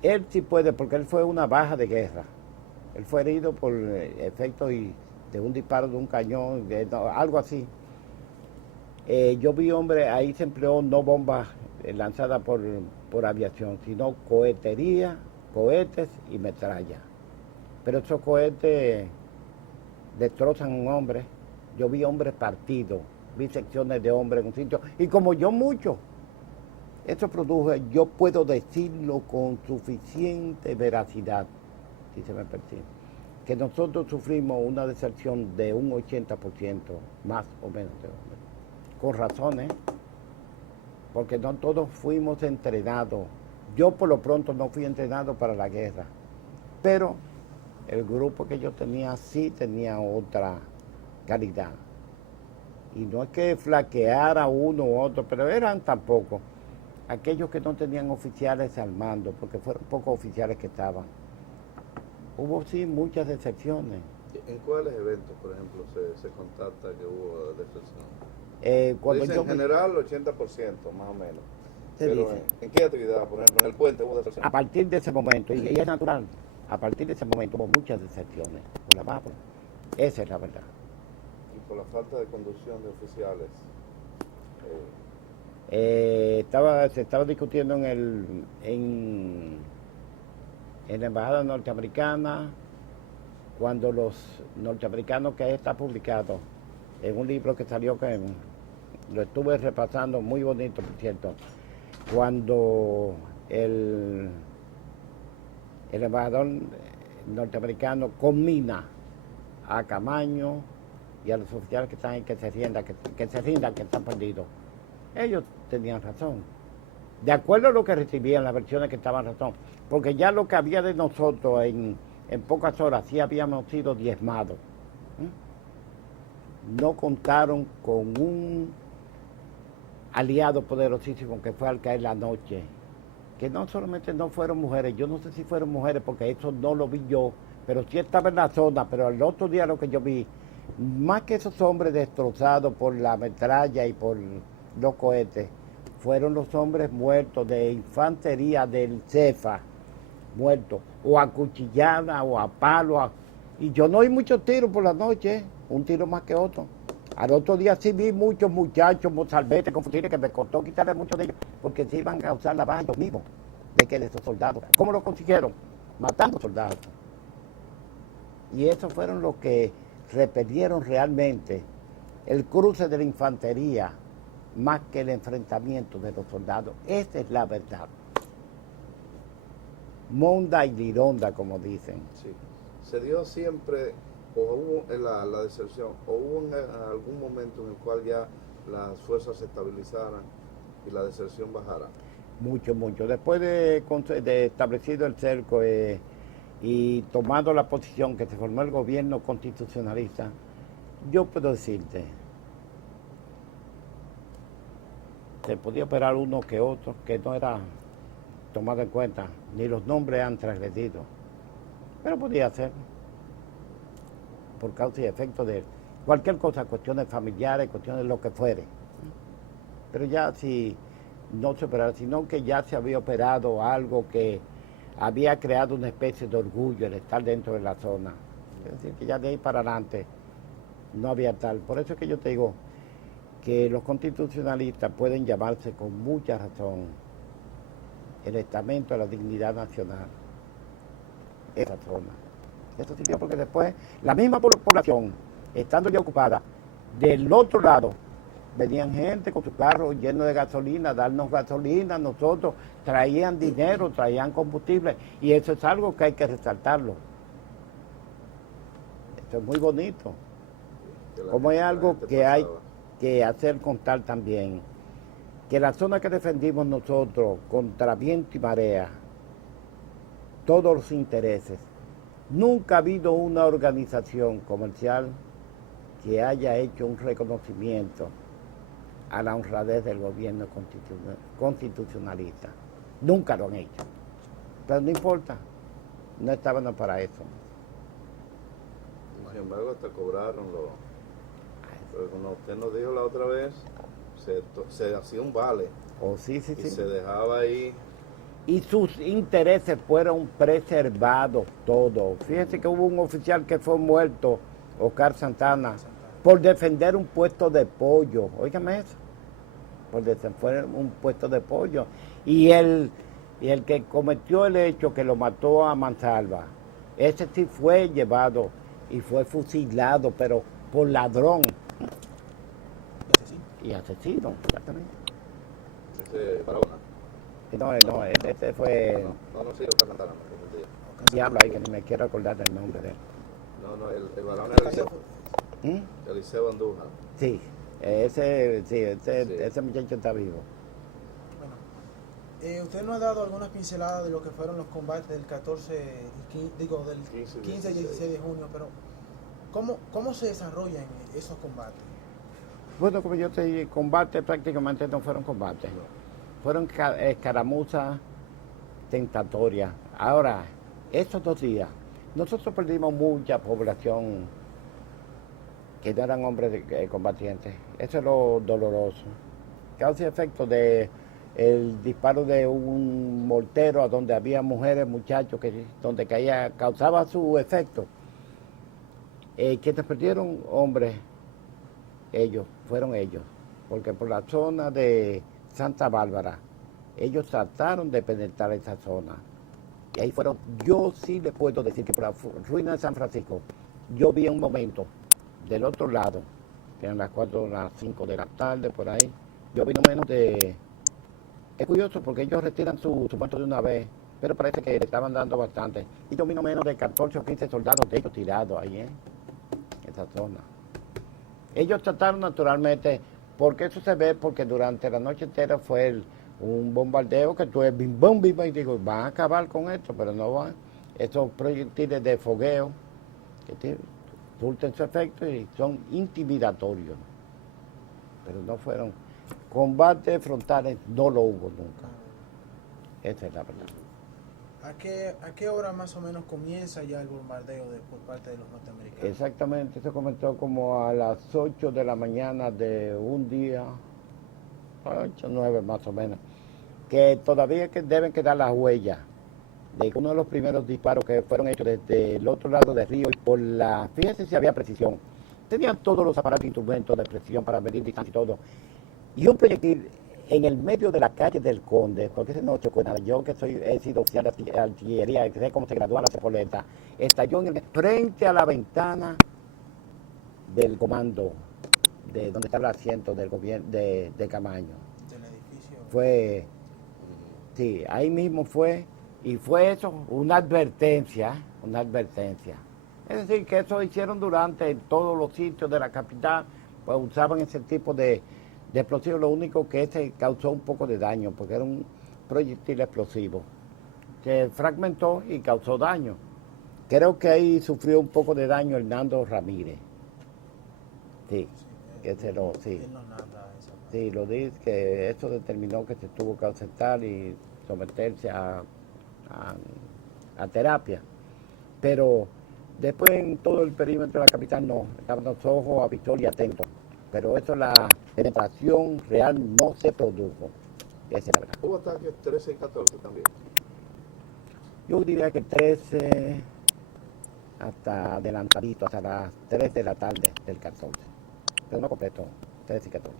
él sí puede, porque él fue una baja de guerra. Él fue herido por efecto de un disparo de un cañón, algo así. Yo vi, hombre, ahí se empleó no bombas lanzadas por aviación, sino cohetería, cohetes y metralla. Pero esos cohetes destrozan a un hombre. Yo vi hombres partidos, vi secciones de hombres en un sitio, y como yo mucho. Eso produjo, yo puedo decirlo con suficiente veracidad, si se me percibe, que nosotros sufrimos una deserción de un 80%, más o menos de hombres. Con razones, porque no todos fuimos entrenados. Yo por lo pronto no fui entrenado para la guerra, pero el grupo que yo tenía sí tenía otra calidad. Y no es que flaqueara uno u otro, pero eran tampoco aquellos que no tenían oficiales al mando, porque fueron pocos oficiales que estaban. Hubo sí muchas decepciones. ¿En cuáles eventos, por ejemplo, se constata que hubo deserción? Cuando Dice yo en general 80%, más o menos. se Pero dice, ¿en qué actividad? Por ejemplo, en el puente hubo deserción. a partir de ese momento, y es natural, a partir de ese momento hubo muchas decepciones por la MAPRO. Esa es la verdad. Y por la falta de conducción de oficiales. Se estaba discutiendo en la embajada norteamericana, cuando los norteamericanos, que está publicado en un libro que salió, que lo estuve repasando, muy bonito por cierto, cuando el embajador norteamericano conmina a Camaño y a los oficiales que están ahí que se rindan, que están perdidos. Ellos tenían razón. De acuerdo a lo que recibían, las versiones que estaban razón. Porque ya lo que había de nosotros en pocas horas sí habíamos sido diezmados. No contaron con un aliado poderosísimo que fue al caer la noche. Que no solamente no fueron mujeres, yo no sé si fueron mujeres porque eso no lo vi yo, pero sí estaba en la zona, pero al otro día lo que yo vi, más que esos hombres destrozados por la metralla y por los cohetes, fueron los hombres muertos de infantería del CEFA, muertos, o a cuchillada, o a palo, y yo no vi muchos tiros por la noche, un tiro más que otro. Al otro día sí vi muchos muchachos, mozalbetes con fusiles, que me costó quitarle muchos de ellos, porque se iban a usar la baja ellos mismos, de esos soldados. ¿Cómo lo consiguieron? Matando soldados. Y esos fueron los que repelieron realmente el cruce de la infantería, más que el enfrentamiento de los soldados. Esa es la verdad. Monda y lironda, como dicen. Sí. Se dio siempre, o hubo en la deserción, o hubo en algún momento en el cual ya las fuerzas se estabilizaran y la deserción bajara. Mucho, mucho. Después de establecido el cerco y tomando la posición que se formó el gobierno constitucionalista, yo puedo decirte, se podía operar uno que otro, que no era tomado en cuenta, ni los nombres han transgredido, pero podía ser, por causa y efecto de cualquier cosa, cuestiones familiares, cuestiones de lo que fuere. Pero ya si no se operara, sino que ya se había operado algo que había creado una especie de orgullo el estar dentro de la zona. Es decir, que ya de ahí para adelante no había tal. Por eso es que yo te digo que los constitucionalistas pueden llamarse con mucha razón el estamento de la dignidad nacional. Esa zona. Eso sirvió porque después la misma población, estando ya ocupada, del otro lado, venían gente con su carro lleno de gasolina, darnos gasolina, nosotros traían dinero, traían combustible, y eso es algo que hay que resaltarlo. Eso es muy bonito. Como es algo que hay que hacer constar también, que la zona que defendimos nosotros contra viento y marea, todos los intereses, nunca ha habido una organización comercial que haya hecho un reconocimiento a la honradez del gobierno constitucionalista. Nunca lo han hecho. Pero no importa, no estaban para eso. Sin embargo, hasta cobraron pero como usted nos dijo la otra vez, se hacía un vale. Oh, sí, sí, y sí. se dejaba ahí. Y sus intereses fueron preservados todos. Fíjese que hubo un oficial que fue muerto, Oscar Santana, por defender un puesto de pollo. Óigame eso. Por defender un puesto de pollo. Y el que cometió el hecho que lo mató a mansalva, ese sí fue llevado y fue fusilado, pero por ladrón. Y asesino, exactamente. Ese Barahona. No, este fue... No, sí, Oscar Santana, me confundí. Diablo ahí, que ni me quiero acordar del nombre de él. No, el Barahona era Eliseo Andújar. Sí, ese muchacho está vivo. Bueno, Usted nos ha dado algunas pinceladas de lo que fueron los combates del 14, del 15 y 16 de junio, pero ¿cómo se desarrollan esos combates? Bueno, como yo te dije, combates prácticamente no fueron combates. Fueron escaramuzas tentatorias. Ahora, estos 2 días, nosotros perdimos mucha población que no eran hombres combatientes. Eso es lo doloroso. Causa y efecto de el disparo de un mortero a donde había mujeres, muchachos, donde causaba su efecto. Quienes perdieron hombres, fueron ellos, porque por la zona de Santa Bárbara, ellos trataron de penetrar esa zona. Y ahí fueron, yo sí le puedo decir que por la ruina de San Francisco, yo vi un momento del otro lado, que eran las 4 o las 5 de la tarde, por ahí, yo vi no menos de... Es curioso porque ellos retiran su muerto de una vez, pero parece que le estaban dando bastante. Y yo vi no menos de 14 o 15 soldados de ellos tirados ahí, en esa zona. Ellos trataron naturalmente, porque eso se ve, porque durante la noche entera fue un bombardeo que tú es bim bom, bim bom, y digo, van a acabar con esto, pero no van. Esos proyectiles de fogueo que surten su efecto y son intimidatorios. Pero no fueron combates frontales, no lo hubo nunca. Esa es la verdad. ¿A qué hora más o menos comienza ya el bombardeo por parte de los norteamericanos? Exactamente, se comenzó como a las 8 de la mañana de un día, 8, 9 más o menos, que todavía deben quedar las huellas de uno de los primeros disparos que fueron hechos desde el otro lado del río y fíjense si había precisión, tenían todos los aparatos e instrumentos de precisión para medir distancia y todo, y un proyectil en el medio de la calle del Conde, porque ese no chocó nada. Yo que he sido oficial de artillería, que sé cómo se gradúa la Cepoleta, estalló frente a la ventana del comando, de donde está el asiento del gobierno de Camaño. ¿Del edificio? Fue, sí, ahí mismo fue, y fue eso, una advertencia. Es decir, que eso hicieron durante todos los sitios de la capital, pues usaban ese tipo de explosivo, lo único que causó un poco de daño, porque era un proyectil explosivo, que fragmentó y causó daño. Creo que ahí sufrió un poco de daño Hernando Ramírez. Sí, sí, lo dice, que eso determinó que se tuvo que ausentar y someterse a terapia. Pero después en todo el perímetro de la capital no, estaban los ojos a Victoria atentos. Pero eso, la penetración real no se produjo. Esa es la verdad. ¿Hubo ataques 13 y 14 también? Yo diría que 13 hasta adelantadito, hasta las 3 de la tarde del 14. Pero no completo, 13 y 14.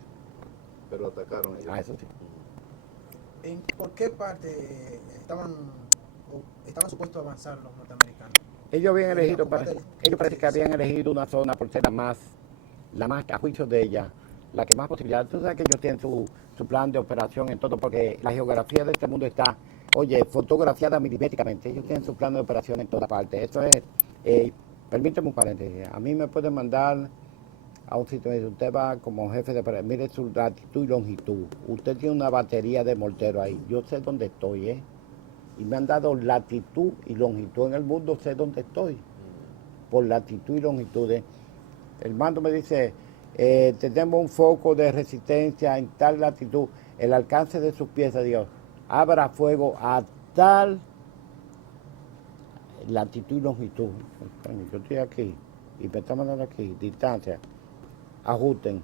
Pero atacaron ellos. Eso sí. ¿Por qué parte estaban supuestos a avanzar los norteamericanos? Ellos habían elegido, ellos parece que habían elegido una zona por ser la más, a juicio de ella, la que más posibilidades. Tú sabes que ellos tienen su plan de operación en todo, porque la geografía de este mundo está, fotografiada milimétricamente. Ellos tienen su plan de operación en toda parte. Eso es, permíteme un paréntesis. A mí me pueden mandar a un sitio, usted va como jefe de mire su latitud y longitud. Usted tiene una batería de mortero ahí. Yo sé dónde estoy, y me han dado latitud y longitud en el mundo, sé dónde estoy, por latitud y longitud. El mando me dice, tenemos un foco de resistencia en tal latitud, el alcance de sus piezas, Dios, abra fuego a tal latitud y longitud. Yo estoy aquí, y me está mandando aquí, distancia, ajusten.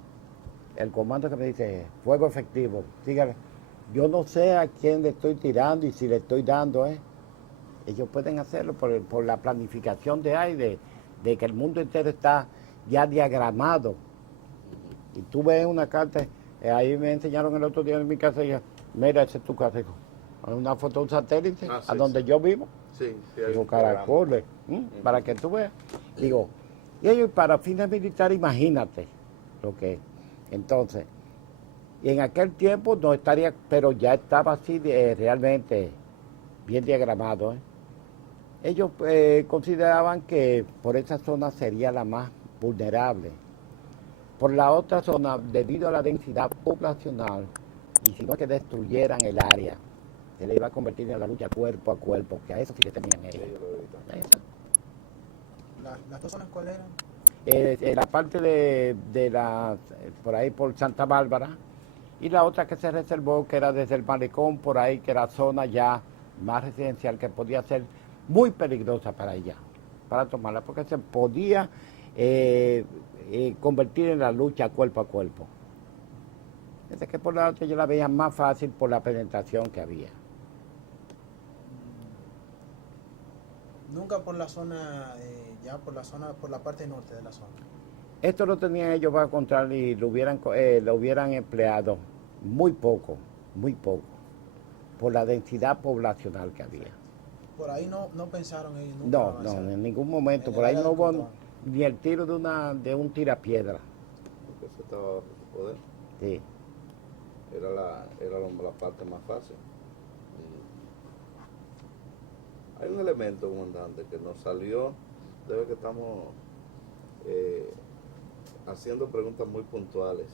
El comando que me dice, fuego efectivo, sígale. Yo no sé a quién le estoy tirando y si le estoy dando, Ellos pueden hacerlo por la planificación de aire, de que el mundo entero está ya diagramado. Y tú ves una carta, ahí me enseñaron el otro día en mi casa, y mira, esa es tu casa, hijo. Una foto de un satélite, sí, a donde yo vivo. Sí, Digo, caracoles, para que tú veas. Digo, y ellos para fines militares, imagínate lo que es. Entonces, y en aquel tiempo no estaría, pero ya estaba así realmente bien diagramado. Ellos consideraban que por esa zona sería la más vulnerable. Por la otra zona, debido a la densidad poblacional, y si no que destruyeran el área, se le iba a convertir en la lucha cuerpo a cuerpo, que a eso sí que tenían ellos. Ellos lo evitan. Ahí está. ¿Las dos zonas cuáles eran? La parte de la, por ahí por Santa Bárbara, y la otra que se reservó, que era desde el malecón por ahí, que era zona ya más residencial, que podía ser muy peligrosa para ella, para tomarla, porque se podía convertir en la lucha cuerpo a cuerpo. Desde que por la otra yo la veía más fácil por la penetración que había. Nunca por la zona, ya por la parte norte de la zona. Esto lo tenían ellos para controlar y lo hubieran empleado muy poco, por la densidad poblacional que había. Por ahí no pensaron ellos nunca No, avanzar. en ningún momento, En por el ahí área no de hubo control. ni el tiro de un tirapiedra. Porque eso estaba bajo su poder. Sí. Era la parte más fácil. Hay un elemento, comandante, que nos salió, debe que estamos haciendo preguntas muy puntuales.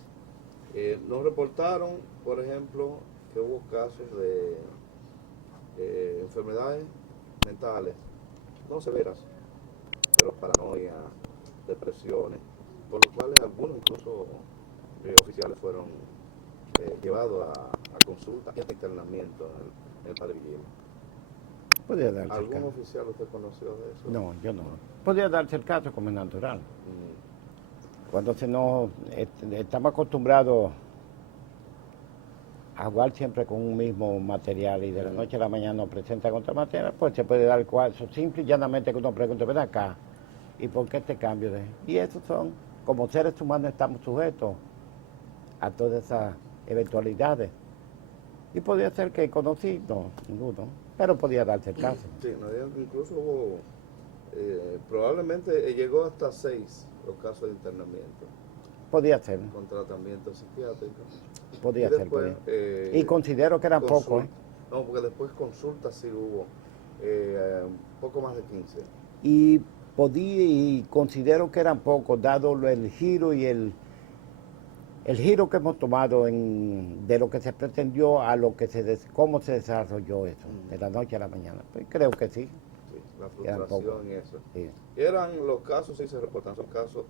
Nos reportaron, por ejemplo, que hubo casos de enfermedades mentales, no severas, pero paranoia, depresiones, por lo cual algunos incluso oficiales fueron llevados a consulta y hasta internamiento en el Padre Guillermo. Podía darse el ¿Algún caso. oficial usted conoció de eso? No, yo no. Podía darse el caso como es natural. Cuando estamos acostumbrados a jugar siempre con un mismo material y de la noche a la mañana nos presentan otro material, pues se puede dar el caso. Simple y llanamente que uno pregunta, ven acá, ¿y por qué este cambio de...? Y esos son, como seres humanos estamos sujetos a todas esas eventualidades. Y podía ser que conocí, no, ninguno, pero podía darse el caso. Sí, incluso hubo, probablemente llegó hasta 6 los casos de internamiento Podía ser, con tratamiento psiquiátrico. podía Y ser. después, Y considero que eran pocos, ¿eh? No, porque después consultas sí hubo, poco más de 15. Y considero que eran pocos, dado el giro y el giro que hemos tomado de lo que se pretendió a lo que cómo se desarrolló eso, de la noche a la mañana. Pues creo que sí. Sí, la Eran pocos. frustración y eso. Sí. Eran los casos, sí se reportan, son casos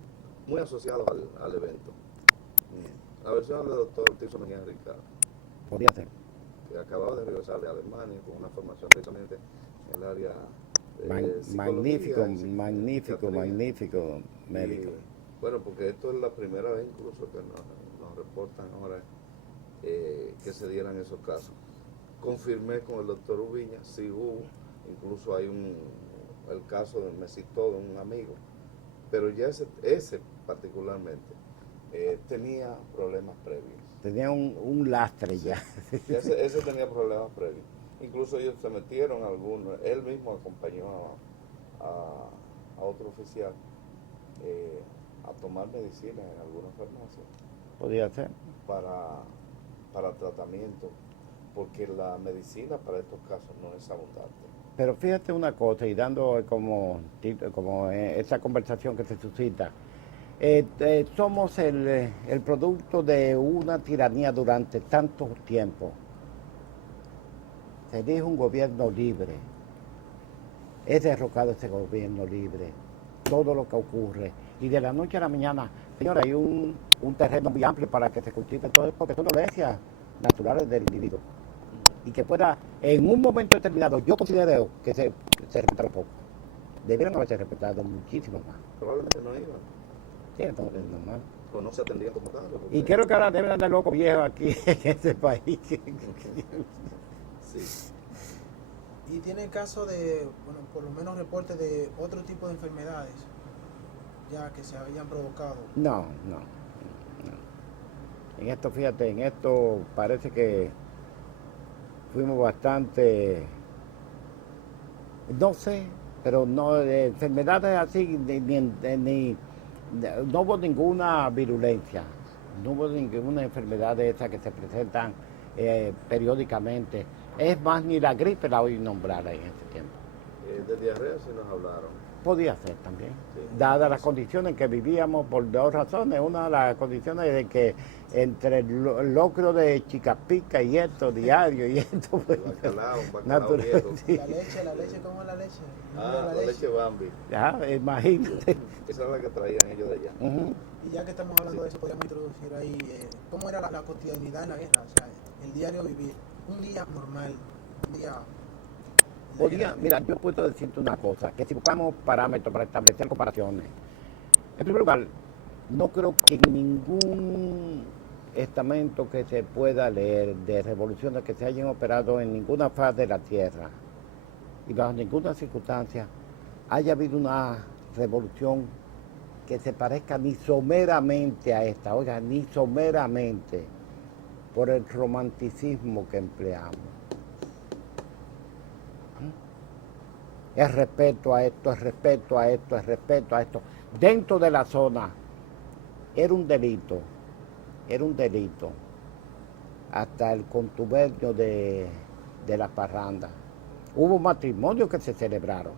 muy asociados al evento. La versión del doctor Tirso Mejía Ricardo, Podía ser. que acababa de regresar de Alemania con una formación precisamente en el área de psicología y Magnífico médico. Y, bueno, porque esto es la primera vez incluso que nos reportan ahora que se dieran esos casos. Confirmé con el doctor Ubiña, sí hubo, incluso hay el caso de me citó de un amigo, pero ya ese particularmente tenía problemas previos. Tenía un lastre ya. Ese tenía problemas previos. Incluso ellos se metieron algunos, él mismo acompañó a otro oficial a tomar medicina en algunas farmacias Podía ser. para tratamiento, porque la medicina para estos casos no es abundante. Pero fíjate una cosa, y dando como esa conversación que se suscita, somos el producto de una tiranía durante tanto tiempo. Se elige un gobierno libre, es derrocado ese gobierno libre, todo lo que ocurre, y de la noche a la mañana, señora, hay un terreno muy amplio para que se cultive todo esto, porque son dolencias naturales del individuo, y que pueda, en un momento determinado, yo considero que se respetaron poco, debieron haberse respetado muchísimo más. Probablemente no iban, Sí, entonces es normal. o no se atendían como tal. Y creo que ahora deben andar locos viejos aquí en este país. Sí. Y tiene caso de, bueno, por lo menos reportes de otro tipo de enfermedades ya que se habían provocado. No. En esto, fíjate, parece que fuimos bastante, no sé, pero no, de enfermedades así, no hubo ninguna virulencia, no hubo ninguna enfermedad de esas que se presentan periódicamente. Es más, ni la gripe la oí nombrar en ese tiempo. De diarrea sí nos hablaron. podía hacer también, Sí. dadas las condiciones en que vivíamos por dos razones. Una de las condiciones de que entre el locro de Chicapica y esto diario y esto pues, Un bacalao natural, viejo. sí. La leche, ¿cómo es la leche? Ah, la leche Bambi. Ya, imagínate. Esa es la que traían ellos de allá. Ujú. Y ya que estamos hablando de eso, podríamos introducir ahí cómo era la cotidianidad en la guerra, o sea, el diario vivir, un día normal, un día... en la guerra. Mira, yo puedo decirte una cosa, que si buscamos parámetros para establecer comparaciones, en primer lugar, no creo que en ningún estamento que se pueda leer de revoluciones que se hayan operado en ninguna faz de la tierra y bajo ninguna circunstancia haya habido una revolución que se parezca ni someramente a esta, oiga, ni someramente, por el romanticismo que empleamos. Es respeto a esto, es respeto a esto, es respeto a esto. Dentro de la zona era un delito hasta el contubernio de la parranda. Hubo matrimonios que se celebraron.